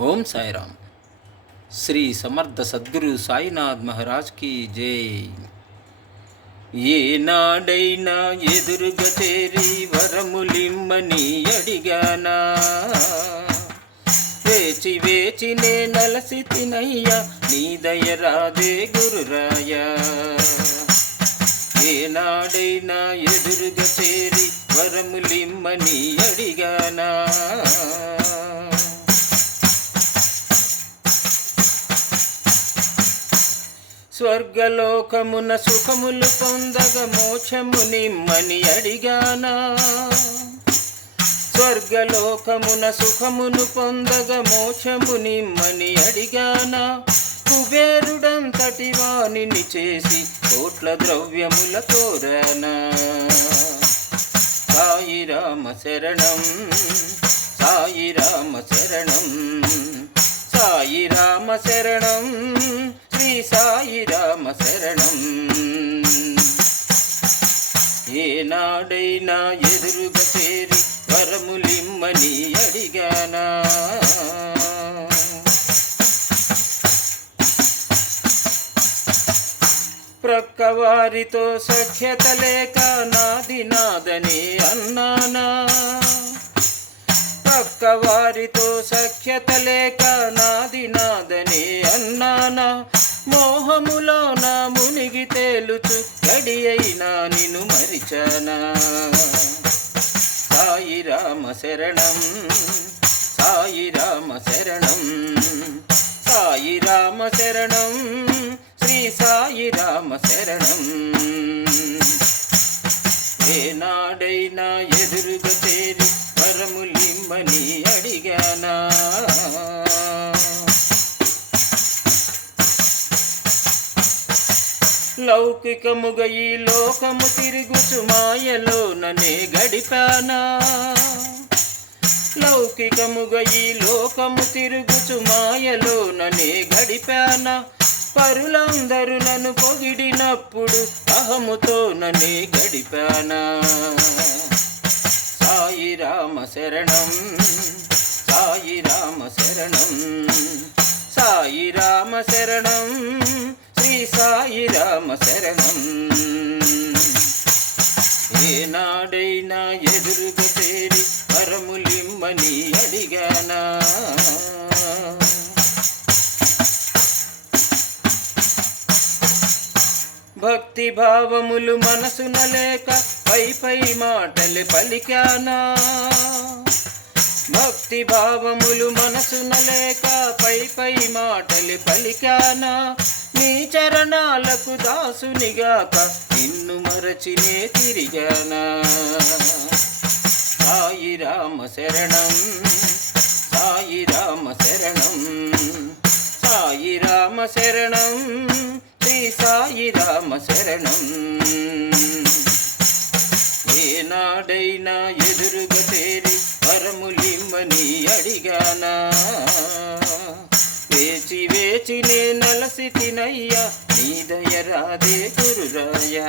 ఓం సాయిరామ్. శ్రీ సమర్థ సద్గురు సాయినాథ్ మహారాజ్ కి జై. ఏనాడైనా ఎదురుగా చేరి వరములిమ్మని అడిగానా, వేచి వేచి నే నలసి తినయ్యా, నీ దయరాదే గురురాయా. ఏనాడైనా ఎదురుగా చేరి వరములిమ్మని అడిగానా, స్వర్గలోకమున సుఖములు పొందగ మోక్షమునిమ్మని అడిగానా, స్వర్గలోకమున సుఖమును పొందగ మోక్షమునిమ్మని అడిగానా. కుబేరుడంతటి వాణిని చేసి కోట్ల ద్రవ్యముల కోరానా. సాయి రామ శరణం, సాయి రామ శరణం, సాయి రామ శరణం, శ్రీ సాయి రామ శరణం. ఏనాడైనా ఎదురుగా చేరి వరములిమ్మని అడిగానా, ప్రక్కవారితో సఖ్యత లేక నాది నాదని అన్నానా, ప్రక్కవారితో సఖ్యత లేక నాది నాదని అన్నానా. మోహములో నా మునిగి తేలుచు గడి అయినా నిన్ను మరిచానా. సాయి రామ శరణం, సాయి రామ శరణం, సాయి రామ శరణం, శ్రీ సాయి రామ శరణం. ఏనాడైనా ఎదురుగా చేరి వరములిమ్మని అడిగానా, లౌకికముగా ఈ లోకము తిరుగుచు మాయలో ననే గడిపానా, లౌకికముగా ఈ లోకము తిరుగుచు మాయలో ననే గడిపానా. పరులందరూ నన్ను పొగిడినప్పుడు అహముతో ననే గడిపానా. సాయి రామ శరణం, సాయి రామ శరణం, సాయి రామ శరణం, శ్రీ సాయి రామ శరణం. ఏనాడైనా ఎదురుగా చేరి వరములిమ్మని అడిగానా, భక్తి భావములు మనసున లేక పై పై మాటలు పలికానా, భక్తి భావములు మనసున లేక పై పై మాటలు పలికానా. నీ చరణాలకు దాసునిగాక నిన్ను మరచినే తిరిగానా. సాయి రామ శరణం, సాయి రామ శరణం, సాయి రామ శరణం, శ్రీ సాయి రామ శరణం. ఏనాడైనా ఎదురుగా చేరి వరములిమ్మని అడిగానా, వేచి వేచి నే నలసి తినయ్యా, నీ దయరాదే గురురాయా.